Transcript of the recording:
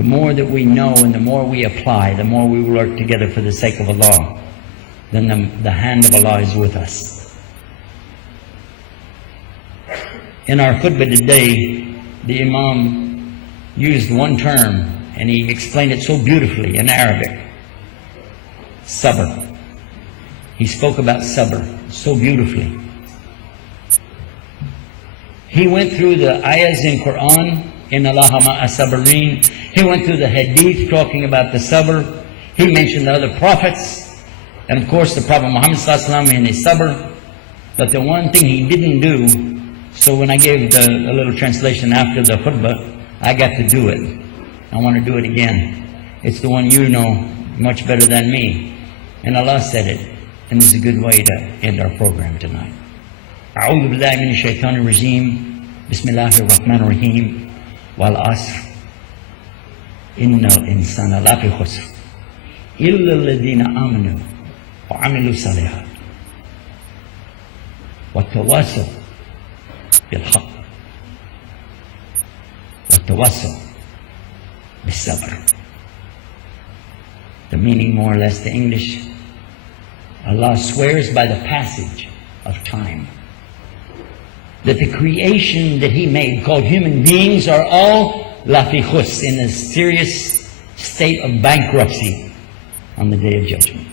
the more that we know and the more we apply, the more we work together for the sake of Allah, then the hand of Allah is with us. In our khutbah today, the Imam used one term, and he explained it so beautifully in Arabic. Sabr. He spoke about sabr so beautifully. He went through the ayahs in Quran, in Allah ma'a sabreen. He went through the hadith talking about the sabr. He mentioned the other prophets, and of course the Prophet Muhammad sallallahu alaihi wasallam in his sabr. But the one thing he didn't do, so when I gave a little translation after the khutbah, I got to do it. I want to do it again. It's the one you know much better than me. And Allah said it. And it's a good way to end our program tonight. أعوذ بالله من الشيطان الرجيم بسم الله الرحمن الرحيم والعصر إن الإنسان لفي خسر إلا الذين آمنوا وعملوا الصالحات وتواصوا بالحق وتواصوا بالصبر. The meaning, more or less, the English, Allah swears by the passage of time that the creation that He made, called human beings, are all lafi khus, in a serious state of bankruptcy on the Day of Judgment.